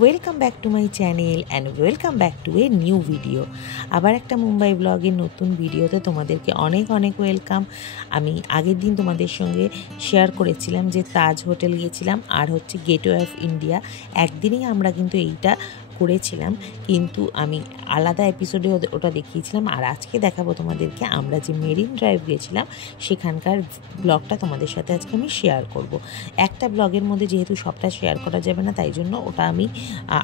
Welcome back to my channel and welcome back to a new video. আবার একটা মুম্বাই ব্লগের নতুন ভিডিওতে তোমাদেরকে অনেক অনেক ওয়েলকাম। আমি আগের দিন তোমাদের সঙ্গে শেয়ার করেছিলাম যে তাজ হোটেল গিয়েছিলাম আর হচ্ছে গেটওয়ে অফ ইন্ডিয়া। একদিনেই আমরা কিন্তু এইটা করেছিলাম, কিন্তু আমি আলাদা এপিসোডে ওটা দেখিয়েছিলাম। আর আজকে দেখাবো তোমাদেরকে আমরা যে মেরিন ড্রাইভ গিয়েছিলাম সেখানকার ব্লগটা তোমাদের সাথে আজকে আমি শেয়ার করব। একটা ব্লগের মধ্যে যেহেতু সবটা শেয়ার করা যাবে না, তাই জন্য ওটা আমি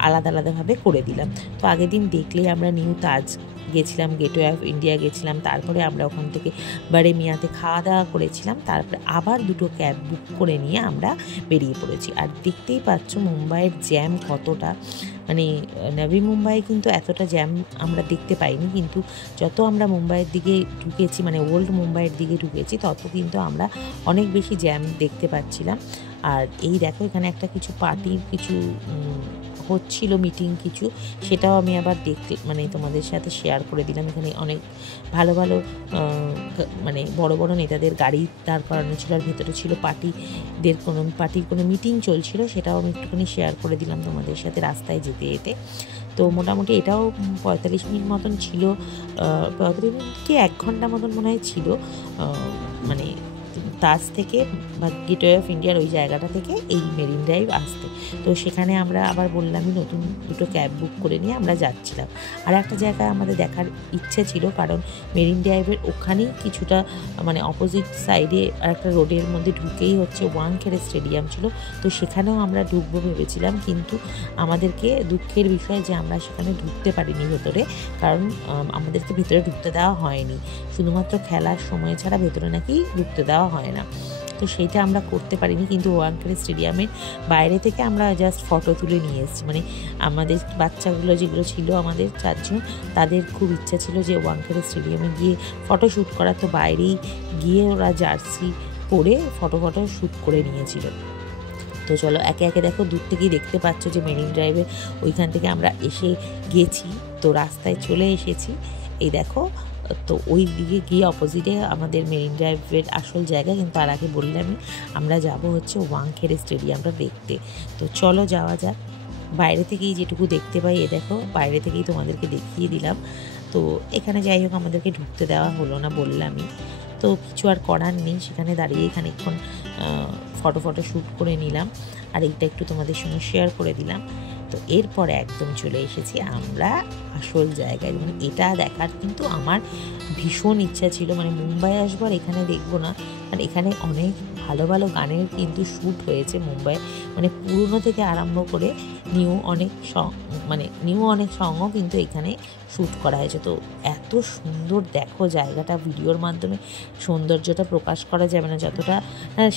আলাদা আলাদাভাবে করে দিলাম। তো আগের দিন দেখলেই আমরা নিউ তাজ গেছিলাম, গেটওয়ে অফ ইন্ডিয়া গেছিলাম, তারপরে আমরা ওখান থেকে বারে মিয়াতে খাওয়া দাওয়া করেছিলাম, তারপরে আবার দুটো ক্যাব বুক করে নিয়ে আমরা বেরিয়ে পড়েছি। আর দেখতেই পাচ্ছ মুম্বাইয়ের জ্যাম কতটা, মানে নবী মুম্বাই কিন্তু এতটা জ্যাম আমরা দেখতে পাইনি, কিন্তু যত আমরা মুম্বাইয়ের দিকে ঢুকেছি, মানে ওল্ড মুম্বাইয়ের দিকে ঢুকেছি, তত কিন্তু আমরা অনেক বেশি জ্যাম দেখতে পাচ্ছিলাম। আর এই দেখো এখানে একটা কিছু পার্টির কিছু হচ্ছিল, মিটিং কিছু, সেটাও আমি আবার মানে তোমাদের সাথে শেয়ার করে দিলাম। এখানে অনেক ভালো ভালো মানে বড় বড় নেতাদের গাড়ি দাঁড় করানো ছিল, আর ভেতরে ছিল পার্টির কোনো মিটিং চলছিল, সেটাও আমি একটুখানি শেয়ার করে দিলাম তোমাদের সাথে রাস্তায় যেতে যেতে। তো মোটামুটি এটাও 45 মিনিট মতন ছিল, 45 মিনিট কি 1 ঘন্টা মতন মনে হয় ছিল, মানে তাজ থেকে বা গেটওয়ে অফ ইন্ডিয়ার ওই জায়গাটা থেকে এই মেরিন ড্রাইভ আসতে। তো সেখানে আমরা আবার বললামই নতুন দুটো ক্যাব বুক করে নিয়ে আমরা যাচ্ছিলাম। আর একটা জায়গায় আমাদের দেখার ইচ্ছে ছিল, কারণ মেরিন ড্রাইভের ওখানেই কিছুটা মানে অপোজিট সাইডে একটা রোডের মধ্যে ঢুকেই হচ্ছে ওয়াংখেড়ে স্টেডিয়াম ছিল। তো সেখানেও আমরা ঢুকবো ভেবেছিলাম, কিন্তু আমাদেরকে দুঃখের বিষয় যে আমরা সেখানে ঢুকতে পারিনি ভেতরে, কারণ আমাদেরকে ভেতরে ঢুকতে দেওয়া হয়নি। শুধুমাত্র খেলার সময় ছাড়া ভেতরে নাকি ঢুকতে দেওয়া হয় না, তো সেইটা আমরা করতে পারিনি। কিন্তু ওয়াংখেড়ে স্টেডিয়ামের বাইরে থেকে আমরা জাস্ট ফটো তুলে নিয়ে এসেছি। মানে আমাদের বাচ্চাগুলো যেগুলো ছিল আমাদের 4 জন, তাদের খুব ইচ্ছা ছিল যে ওয়াংখেড়ে স্টেডিয়ামে গিয়ে ফটো শ্যুট করা, তো বাইরেই গিয়ে ওরা জার্সি পরে ফটো শ্যুট করে নিয়েছিল। তো চলো একে একে দেখো, দূর থেকেই দেখতে পাচ্ছ যে মেরিন ড্রাইভে ওইখান থেকে আমরা এসে গেছি, তো রাস্তায় চলে এসেছি। এই দেখো, তো ওই দিকে গিয়ে অপোজিটে আমাদের মেরিন ড্রাইভের আসল জায়গা, কিন্তু তার আগে বললাম আমরা যাব হচ্ছে ওয়াংখেড়ে স্টেডিয়ামটা দেখতে। তো চলো যাওয়া যাক। বাইরে থেকেই যেটুকু দেখতে পাই, এ দেখো বাইরে থেকেই তোমাদেরকে দেখিয়ে দিলাম। তো এখানে যাই হোক আমাদেরকে ঢুকতে দেওয়া হলো না, বললামই, তো কিছু আর করার নেই। সেখানে দাঁড়িয়ে খানিকক্ষণ ফটো শ্যুট করে নিলাম, আর এইটা একটু তোমাদের সঙ্গে শেয়ার করে দিলাম। তো এরপরে একদম চলে এসেছি আমরা আসল জায়গায়। মানে এটা দেখার কিন্তু আমার ভীষণ ইচ্ছা ছিল, মানে মুম্বাই আসবো আর এখানে দেখবো না, কারণ এখানে অনেক ভালো ভালো গানের কিন্তু শ্যুট হয়েছে মুম্বাই, মানে পুরনো থেকে আরম্ভ করে নিউ অনেক সংও কিন্তু এখানে শ্যুট করা হয়েছে। তো এত সুন্দর দেখো জায়গাটা, ভিডিওর মাধ্যমে সৌন্দর্যটা প্রকাশ করা যাবে না, যতটা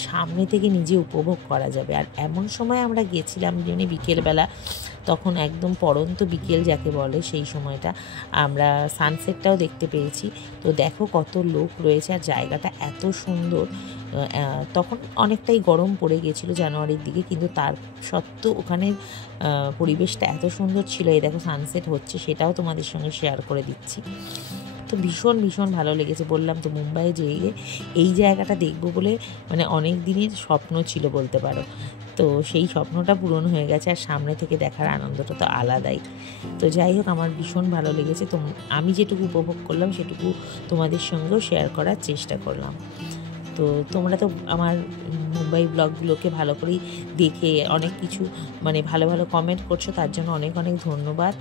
সামনে থেকে নিজে উপভোগ করা যাবে। আর এমন সময় আমরা গেছিলাম যেমনি বিকেলবেলা, তখন একদম পড়ন্ত বিকেল যাকে বলে, সেই সময়টা আমরা সানসেটটাও দেখতে পেয়েছি। তো দেখো কত লোক রয়েছে, আর জায়গাটা এত সুন্দর। তখন অনেকটাই গরম পড়ে গেছিলো জানুয়ারির দিকে, কিন্তু তার সত্ত্বেও ওখানের পরিবেশটা এত সুন্দর ছিল। এই দেখো সানসেট হচ্ছে, সেটাও তোমাদের সঙ্গে শেয়ার করে দিচ্ছি। তো ভীষণ ভীষণ ভালো লেগেছে। বললাম তো মুম্বাইয়ে যেয়ে এই জায়গাটা দেখবো বলে মানে অনেক দিনের স্বপ্ন ছিল বলতে পারো। তো সেই স্বপ্নটা পূরণ হয়ে গেছে, আর সামনে থেকে দেখার আনন্দটা তো আলাদাই। তো যাই হোক আমার ভীষণ ভালো লেগেছে। তো আমি যেটুকু উপভোগ করলাম সেটুকু তোমাদের সঙ্গেও শেয়ার করার চেষ্টা করলাম। তো তোমরা তো আমার মুম্বাই ব্লগগুলোকে ভালো করেই দেখে অনেক কিছু মানে ভালো ভালো কমেন্ট করছো, তার জন্য অনেক অনেক ধন্যবাদ।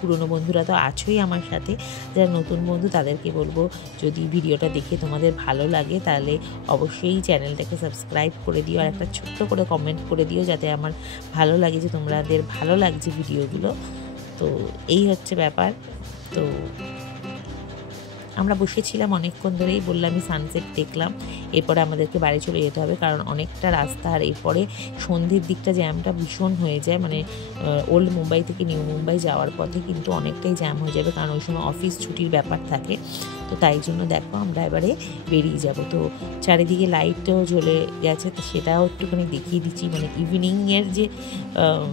পুরনো বন্ধুরা তো আছোই আমার সাথে, যারা নতুন বন্ধু তাদেরকে বলবো যদি ভিডিওটা দেখে তোমাদের ভালো লাগে তাহলে অবশ্যই চ্যানেলটাকে সাবস্ক্রাইব করে দিও, আর একটা ছোট্ট করে কমেন্ট করে দিও, যাতে আমার ভালো লাগে যে তোমাদের ভালো লাগছে ভিডিওগুলো। তো এই হচ্ছে ব্যাপার। তো আমরা বসেছিলাম অনেকক্ষণ ধরেই, বললামই সানসেট দেখলাম, এরপরে আমাদেরকে বাড়ি চলে যেতে হবে, কারণ অনেকটা রাস্তা। আর এরপরে সন্ধ্যের দিকটা জ্যামটা ভীষণ হয়ে যায়, মানে ওল্ড মুম্বাই থেকে নিউ মুম্বাই যাওয়ার পথে কিন্তু অনেকটাই জ্যাম হয়ে যাবে, কারণ ওই সময় অফিস ছুটির ব্যাপার থাকে। তো তাই জন্য দেখো আমরা এবারে বেরিয়ে যাব। তো চারিদিকে লাইটও জ্বলে গেছে, তো সেটাও একটুখানি দেখিয়ে দিচ্ছি, মানে ইভিনিংয়ের যে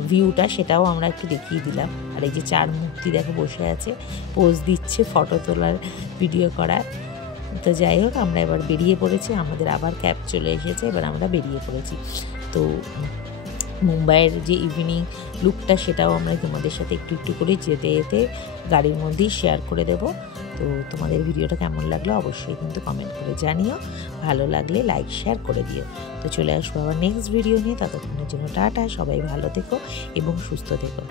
ভিউটা সেটাও আমরা একটু দেখিয়ে দিলাম। আর এই যে 4 মূর্তি দেখো বসে আছে, পোজ দিচ্ছে ফটো তোলার, ভিডিও করার। তো যাই হোক আমরা এবার বেরিয়ে পড়েছি, আমাদের আবার ক্যাব চলে এসেছে, এবার আমরা বেরিয়ে পড়েছি। তো মুম্বাইয়ের যে ইভিনিং লুকটা সেটাও আমরা তোমাদের সাথে একটু একটু করে যেতে যেতে গাড়ির মধ্যেই শেয়ার করে দেব। তো তোমাদের ভিডিওটা কেমন লাগলো অবশ্যই কিন্তু কমেন্ট করে জানিও, ভালো লাগলে লাইক শেয়ার করে দিও। তো চলে আসবো আবার নেক্সট ভিডিও নিয়ে, ততক্ষণের জন্য টাটা, সবাই ভালো থেকো এবং সুস্থ থেকো।